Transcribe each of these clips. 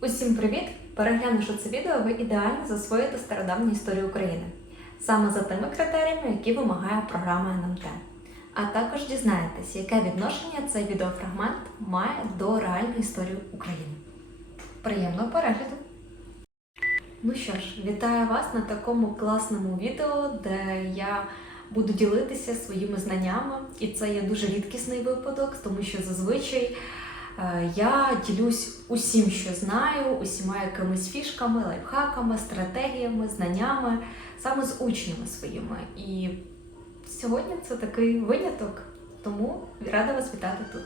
Усім привіт! Переглянувши це відео, ви ідеально засвоїте стародавню історію України саме за тими критеріями, які вимагає програма НМТ. А також дізнаєтесь, яке відношення цей відеофрагмент має до реальної історії України. Приємного перегляду! Ну що ж, вітаю вас на такому класному відео, де я буду ділитися своїми знаннями, і це є дуже рідкісний випадок, тому що зазвичай я ділюсь усім, що знаю, усіма якимись фішками, лайфхаками, стратегіями, знаннями саме з учнями своїми. І сьогодні це такий виняток, тому рада вас вітати тут.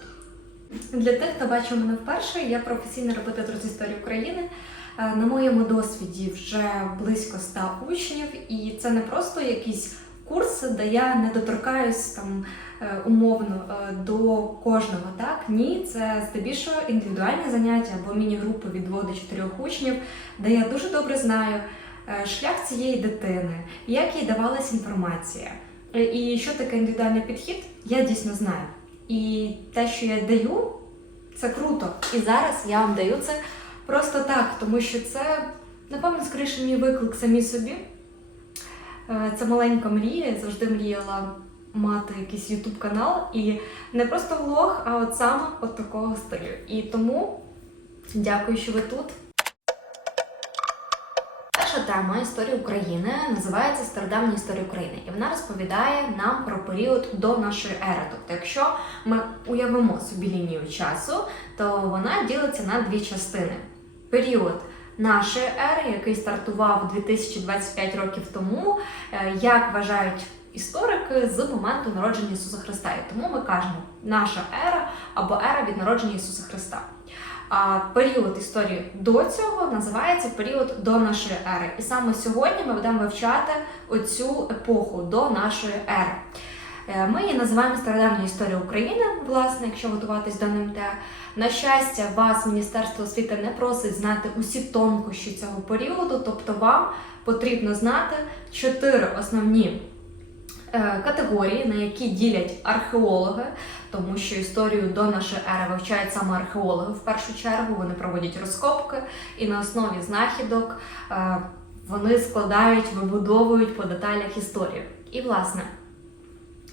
Для тих, хто бачив мене вперше, я професійна репетитор з історії України. Е, На моєму досвіді вже близько ста учнів, і це не просто якісь курси, де я не доторкаюсь там е, умовно е, до кожного. Так ні, це здебільшого індивідуальні заняття або міні-групи від 2 до 4 учнів, де я дуже добре знаю е, шлях цієї дитини, як їй давалась інформація. І що таке індивідуальний підхід, я дійсно знаю. І те, що я даю, це круто. І зараз я вам даю це просто так, тому що це, напевно, скоріше мій виклик самі собі. Е, Це маленька мрія, я завжди мріяла мати якийсь YouTube канал і не просто влог, а от саме от такого стилю. І тому дякую, що ви тут. Перша тема історії України називається Стародавня історія України, і вона розповідає нам про період до нашої ери. Тобто, якщо ми уявимо собі лінію часу, то вона ділиться на дві частини: період нашої ери, який стартував 2025 років тому, е, як вважають історики з моменту народження Ісуса Христа. І тому ми кажемо наша ера або ера від народження Ісуса Христа. А період історії до цього називається період до нашої ери. І саме сьогодні ми будемо вивчати оцю епоху до нашої ери. Е, Ми її називаємо стародавня історія України, власне, якщо готуватись до НМТ. На щастя, вас Міністерство освіти не просить знати усі тонкощі цього періоду, тобто вам потрібно знати чотири основні е, категорії, на які ділять археологи, тому що історію до нашої ери вивчають саме археологи в першу чергу. Вони проводять розкопки і на основі знахідок е, вони складають, вибудовують по деталях історію. І власне.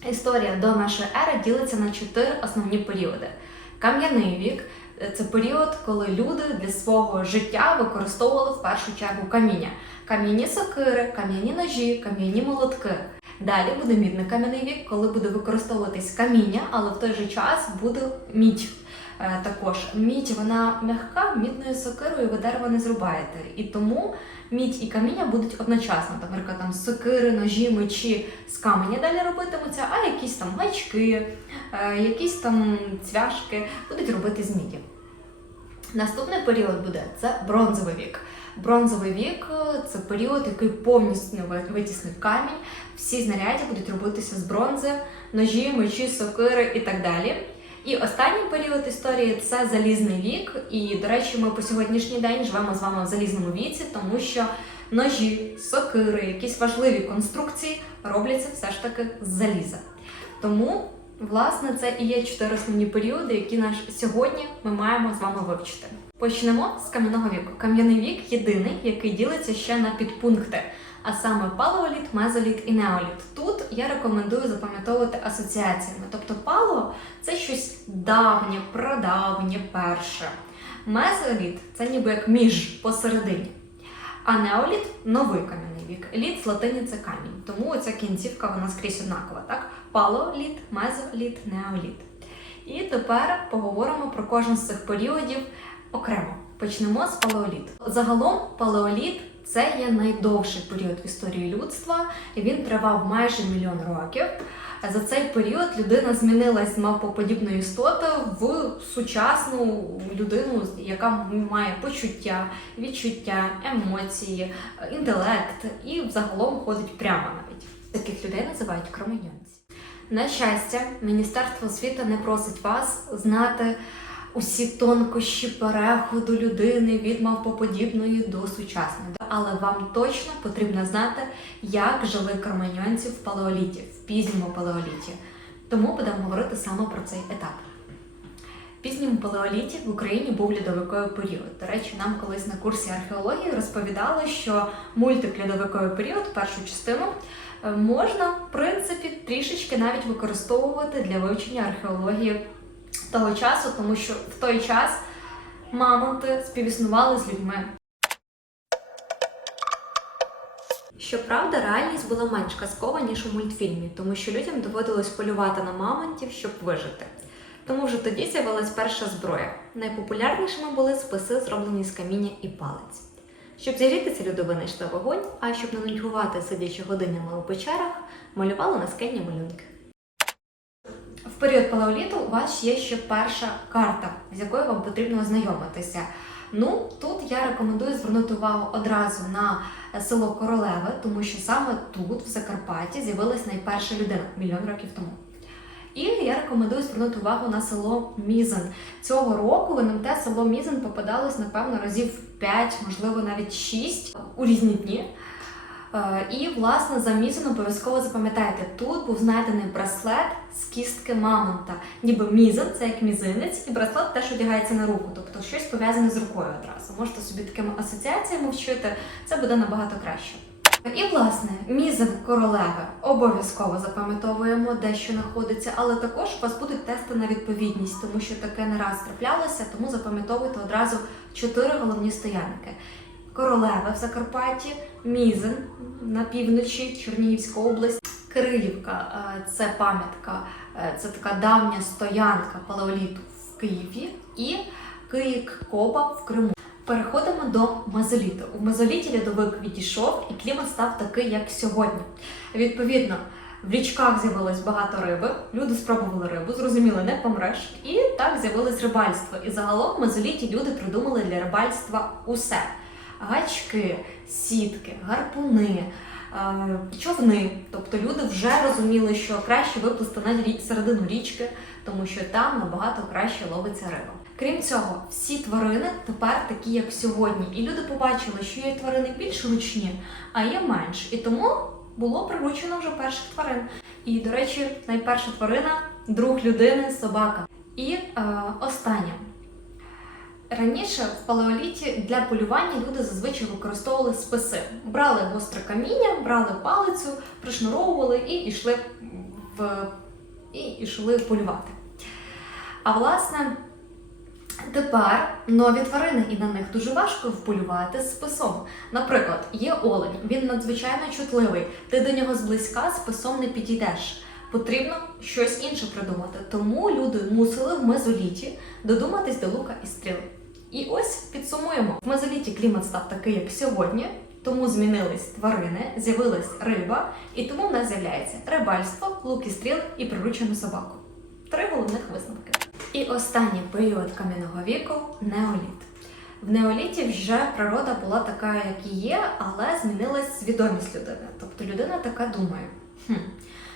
Історія до нашої ери ділиться на чотири основні періоди. Кам'яний вік це період, коли люди для свого життя використовували в першу чергу каміння. Кам'яні сокири, кам'яні ножі, кам'яні молотки. Далі буде мідний кам'яний вік, коли буде використовуватись каміння, але в той же час буде мідь. Е, Також мідь вона м'яка, мідною сокирою ви дерево не зрубаєте. І тому мідь і каміння будуть одночасно. Наприклад, там сокири, ножі, мечі з каменя далі робитимуться, а якісь там гачки, е, якісь там цвяшки будуть робити з міді. Наступний період буде це бронзовий вік. Бронзовий вік е, це період, який повністю ви- витіснив камінь. Всі знаряддя будуть робитися з бронзи, ножі, мечі, сокири і так далі. І останній період історії це залізний вік. І, до речі, ми по сьогоднішній день живемо з вами в залізному віці, тому що ножі, сокири, якісь важливі конструкції робляться все ж таки з заліза. Тому, власне, це і є чотири основні періоди, які наш сьогодні ми маємо з вами вивчити. Почнемо з кам'яного віку. Кам'яний вік єдиний, який ділиться ще на підпункти, а саме палеоліт, мезоліт і неоліт. Тут я рекомендую запам'ятовувати асоціаціями. Тобто палео – це щось давнє, прадавнє, перше. Мезоліт це ніби як між посередині. А неоліт новий кам'яний вік. Літ з латині це камінь. Тому ця кінцівка вона скрізь однакова. Так? Палеоліт, мезоліт, неоліт. І тепер поговоримо про кожен з цих періодів окремо. Почнемо з палеоліту. Загалом палеоліт це є найдовший період в історії людства, і він тривав майже мільйон років. За цей період людина змінилась з мавпоподібної істоти в сучасну людину, яка має почуття, відчуття, емоції, інтелект і взагалом ходить прямо навіть. Таких людей називають кроманьонці. На щастя, Міністерство освіти не просить вас знати усі тонкощі переходу людини від мавпоподібної до сучасної. Але вам точно потрібно знати, як жили кроманьонці в палеоліті, в пізньому палеоліті. Тому будемо говорити саме про цей етап. В пізньому палеоліті в Україні був льодовиковий період. До речі, нам колись на курсі археології розповідали, що мультик льодовиковий період, першу частину, е, можна в принципі трішечки навіть використовувати для вивчення археології того часу, тому що в той час мамонти співіснували з людьми. Щоправда, реальність була менш казкова, ніж у мультфільмі, тому що людям доводилось полювати на мамонтів, щоб вижити. Тому вже тоді з'явилась перша зброя. Найпопулярнішими були списи, зроблені з каміння і палець. Щоб зігрітися, люди винайшли вогонь, а щоб не нудьгувати, сидячи годинами у печерах, малювали наскельні малюнки. В період палеоліту у вас є ще перша карта, з якою вам потрібно ознайомитися. Ну, тут я рекомендую звернути увагу одразу на село Королеве, тому що саме тут, в Закарпатті, з'явилась найперша людина мільйон років тому. І я рекомендую звернути увагу на село Мізен. Цього року в село Мізен попадалось, напевно, разів 5, можливо, навіть 6 у різні дні. Е, І, власне, за мізен обов'язково запам'ятайте, тут був знайдений браслет з кістки мамонта. Ніби мізен це як мізинець, і браслет теж одягається на руку, тобто щось пов'язане з рукою одразу. Можете собі такими асоціаціями вчити, це буде набагато краще. І, власне, мізен королеви обов'язково запам'ятовуємо, де що знаходиться, але також у вас будуть тести на відповідність, тому що таке не раз траплялося, тому запам'ятовуйте одразу чотири головні стоянки. Королева в Закарпатті, Мізен на півночі, Чернігівська область, Кирилівка е, це пам'ятка, е, це така давня стоянка палеоліту в Києві, і Київ Коба в Криму. Переходимо до мезоліту. У мезоліті льодовик відійшов, і клімат став такий, як сьогодні. Відповідно, в річках з'явилось багато риби, люди спробували рибу, зрозуміли, не помреш, і так з'явилось рибальство. І загалом в мезоліті люди придумали для рибальства усе: гачки, сітки, гарпуни. е, Човни, тобто люди вже розуміли, що краще виплисти на середину річки, тому що там набагато краще ловиться риба. Крім цього, всі тварини тепер такі, як сьогодні, і люди побачили, що є тварини більш ручні, а є менш. І тому було приручено вже перших тварин. І, до речі, найперша тварина друг людини собака. І е, останнє. Раніше в палеоліті для полювання люди зазвичай використовували списи. Брали гостре каміння, брали палицю, пришнуровували і йшли в і йшли полювати. А власне, тепер нові тварини, і на них дуже важко вполювати списом. Наприклад, є олень, він надзвичайно чутливий. Ти до нього зблизька списом не підійдеш. Потрібно щось інше придумати. Тому люди мусили в мезоліті додуматись до лука і стріл. І ось підсумуємо: в мезоліті клімат став такий, як сьогодні, тому змінились тварини, з'явилась риба, і тому в нас з'являється рибальство, лук і стріл і приручену собаку. Три головних висновки. І останній період кам'яного віку неоліт. В неоліті вже природа була така, як і є, але змінилась свідомість людини. Тобто людина така думає: хм,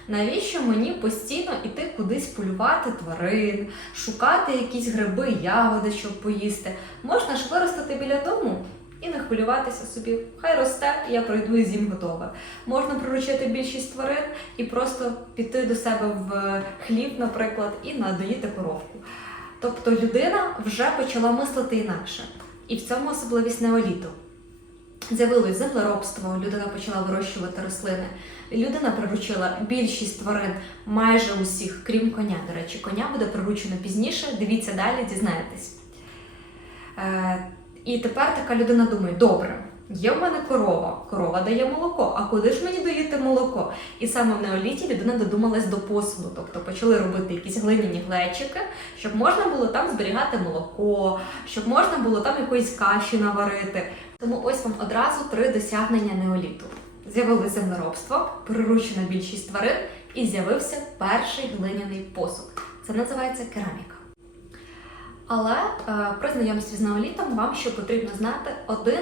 навіщо мені постійно іти кудись полювати тварин, шукати якісь гриби, ягоди, щоб поїсти? Можна ж виростити біля дому і не хвилюватися собі. Хай росте, я пройду і з'їм готове. Можна приручити більшість тварин і просто піти до себе в хліб, наприклад, і надоїти коровку. Тобто людина вже почала мислити інакше. І в цьому особливість неоліту. З'явилось землеробство, людина почала вирощувати рослини. Людина приручила більшість тварин, майже усіх, крім коня. До речі, коня буде приручено пізніше. Дивіться далі, дізнаєтесь. Е, і тепер така людина думає: добре, є в мене корова, корова дає молоко. А куди ж мені доїти молоко? І саме в неоліті людина додумалась до посуду, тобто почали робити якісь глиняні глечики, щоб можна було там зберігати молоко, щоб можна було там якоїсь каші наварити. Тому ось вам одразу три досягнення неоліту. З'явилось землеробство, приручена більшість тварин, і з'явився перший глиняний посуд. Це називається кераміка. Але е, при знайомстві з неолітом вам ще потрібно знати один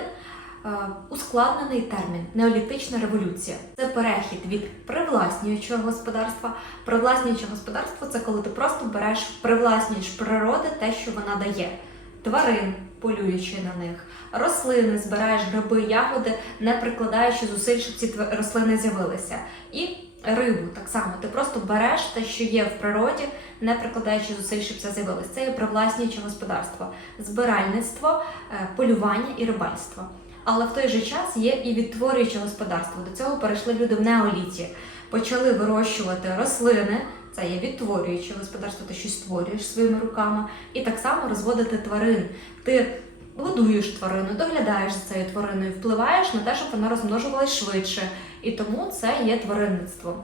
е, ускладнений термін неолітична революція. Це перехід від привласнюючого господарства. Привласнююче господарство це коли ти просто береш, привласнюєш природи те, що вона дає. Тварин, полюючи на них, рослини, збираєш гриби, ягоди, не прикладаючи зусиль, щоб ці рослини з'явилися. І рибу так само. Ти просто береш те, що є в природі, не прикладаючи зусиль, щоб це з'явилось. Це є привласнююче господарство, збиральництво, е, полювання і рибальство. Але в той же час є і відтворююче господарство. До цього перейшли люди в неоліті, почали вирощувати рослини. Це є відтворююче господарство, ти щось створюєш своїми руками, і так само розводити тварин. Ти годуєш тварину, доглядаєш за цією твариною, впливаєш на те, щоб вона розмножувалась швидше. І тому це є тваринництво,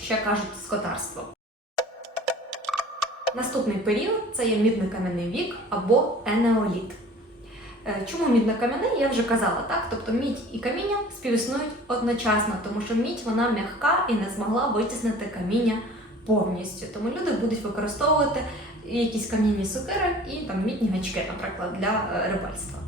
ще кажуть скотарство. Наступний період це є мідно-кам'яний вік або енеоліт. Е, Чому мідно-кам'яний, я вже казала, так? Тобто мідь і каміння співіснують одночасно, тому що мідь вона м'яка і не змогла витіснити каміння повністю. Тому люди будуть використовувати якісь кам'яні сокири і там мідні гачки, наприклад, для е, рибальства.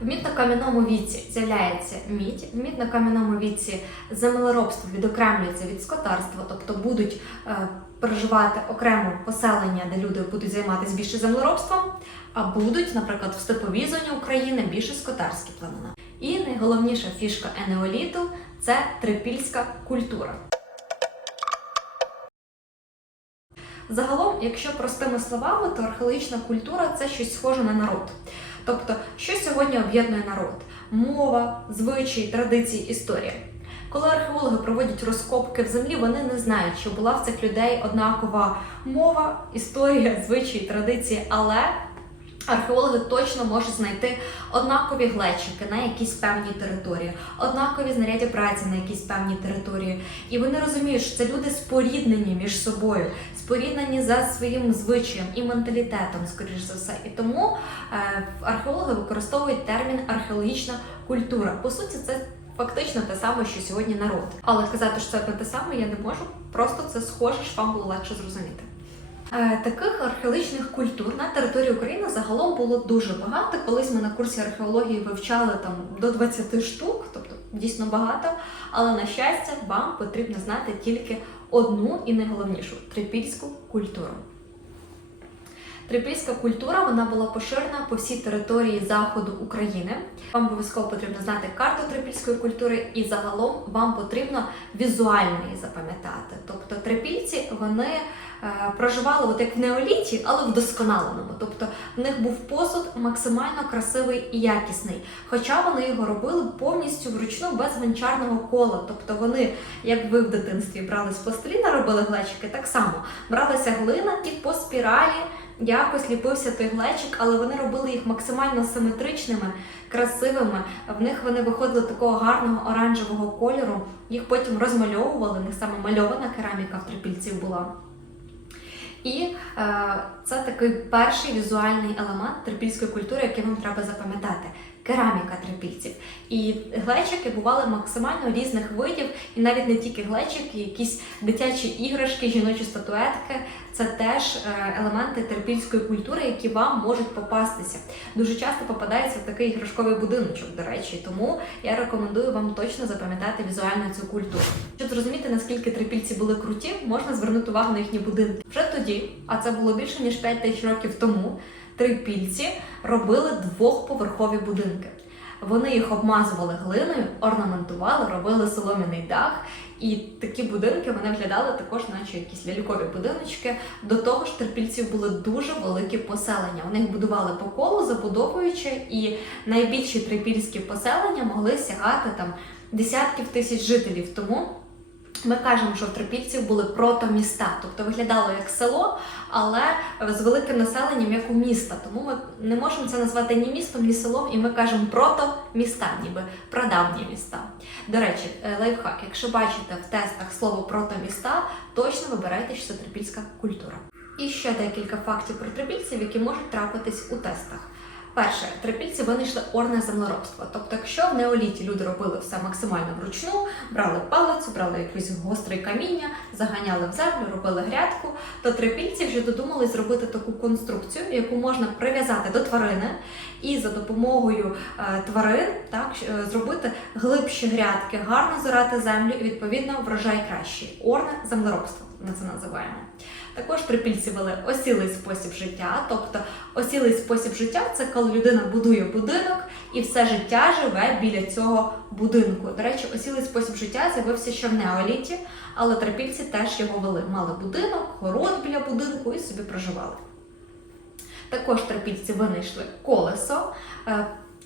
В мідно-кам'яному віці з'являється мідь. В мідно-кам'яному віці землеробство відокремлюється від скотарства, тобто будуть е, проживати окремо поселення, де люди будуть займатися більше землеробством, а будуть, наприклад, в степовій зоні України більше скотарські племена. І найголовніша фішка енеоліту це трипільська культура. Загалом, якщо простими словами, то археологічна культура це щось схоже на народ. Тобто, що сьогодні об'єднує народ? Мова, звичаї, традиції, історія. Коли археологи проводять розкопки в землі, вони не знають, що була в цих людей однакова мова, історія, звичаї, традиції, але археологи точно можуть знайти однакові глечики на якійсь певній території, однакові знаряддя праці на якійсь певній території. І вони розуміють, що це люди споріднені між собою, споріднені за своїм звичаєм і менталітетом, скоріш за все. І тому е, археологи використовують термін археологічна культура. По суті, це фактично те саме, що сьогодні народ. Але сказати, що це не те саме, я не можу. Просто це схоже, щоб вам було легше зрозуміти. Е, Таких археологічних культур на території України загалом було дуже багато. Колись ми на курсі археології вивчали там до 20 штук, тобто дійсно багато. Але на щастя, вам потрібно знати тільки одну і найголовнішу трипільську культуру. Трипільська культура вона була поширена по всій території заходу України. Вам обов'язково потрібно знати карту трипільської культури, і загалом вам потрібно візуально її запам'ятати. Тобто трипільці вони проживали от як в неоліті, але вдосконаленому. Тобто в них був посуд максимально красивий і якісний. Хоча вони його робили повністю вручну без гончарного кола. Тобто вони, як ви в дитинстві брали з пластиліна, робили глечики, так само бралася глина і по спіралі якось ліпився той глечик, але вони робили їх максимально симетричними, красивими. В них вони виходили такого гарного оранжевого кольору. Їх потім розмальовували. В них саме мальована кераміка в трипільців була. І е, це такий перший візуальний елемент терпільської культури, який вам треба запам'ятати. Кераміка трипільців. І глечики бували максимально різних видів, і навіть не тільки глечики, якісь дитячі іграшки, жіночі статуетки. Це теж е, елементи трипільської культури, які вам можуть попастися. Дуже часто попадається в такий іграшковий будиночок, до речі, тому я рекомендую вам точно запам'ятати візуально цю культуру. Щоб зрозуміти, наскільки трипільці були круті, можна звернути увагу на їхні будинки. Вже тоді, а це було більше ніж 5 тисяч років тому, трипільці робили двохповерхові будинки. Вони їх обмазували глиною, орнаментували, робили солом'яний дах. І такі будинки вони виглядали також, наче якісь лялькові будиночки. До того ж, трипільців були дуже великі поселення. Вони їх будували по колу, забудовуючи, і найбільші трипільські поселення могли сягати там десятків тисяч жителів. Тому ми кажемо, що в трипільців були протоміста, тобто виглядало як село, але з великим населенням, як у міста. Тому ми не можемо це назвати ні містом, ні селом, і ми кажемо протоміста, ніби прадавні міста. До речі, е, лайфхак, якщо бачите в тестах слово протоміста, точно вибирайте, що це трипільська культура. І ще декілька фактів про трипільців, які можуть трапитись у тестах. Перше, трипільці винайшли орне землеробство. Тобто, якщо в неоліті люди робили все максимально вручну, брали палицю, брали якесь гостре каміння, заганяли в землю, робили грядку, то трипільці вже додумали зробити таку конструкцію, яку можна прив'язати до тварини, і за допомогою е, тварин так е, зробити глибші грядки, гарно зорати землю і відповідно врожай кращий. Орне землеробство ми це називаємо. Також трипільці вели осілий спосіб життя, тобто осілий спосіб життя це коли людина будує будинок і все життя живе біля цього будинку. До речі, осілий спосіб життя з'явився ще в неоліті, але трипільці теж його вели. Мали будинок, город біля будинку і собі проживали. Також трипільці винайшли колесо.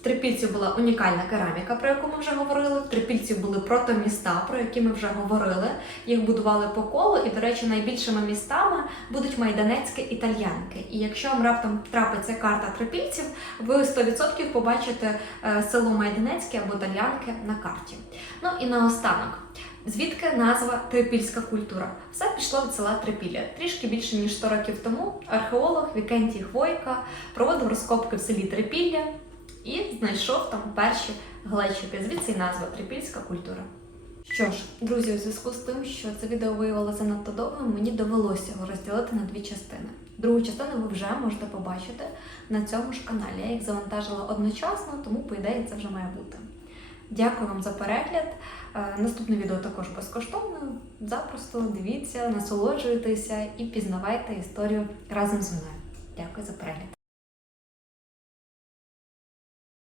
Трипільців була унікальна кераміка, про яку ми вже говорили. В трипільців були протоміста, про які ми вже говорили. Їх будували по колу, і, до речі, найбільшими містами будуть Майданецьке і Тальянки. І якщо вам раптом трапиться карта трипільців, ви 100% побачите е, село Майданецьке або Тальянки на карті. Ну і наостанок. Звідки назва трипільська культура? Все пішло від села Трипілля. Трішки більше ніж 100 років тому археолог Вікентій Хвойка проводив розкопки в селі Трипілля і знайшов там перші глечики. Звідси й назва трипільська культура. Що ж, друзі, у зв'язку з тим, що це відео виявилося занадто довгим, мені довелося його розділити на дві частини. Другу частину ви вже можете побачити на цьому ж каналі. Я їх завантажила одночасно, тому, по ідеї, це вже має бути. Дякую вам за перегляд. Е, Наступне відео також безкоштовне. Запросто дивіться, насолоджуйтеся і пізнавайте історію разом зі мною. Дякую за перегляд.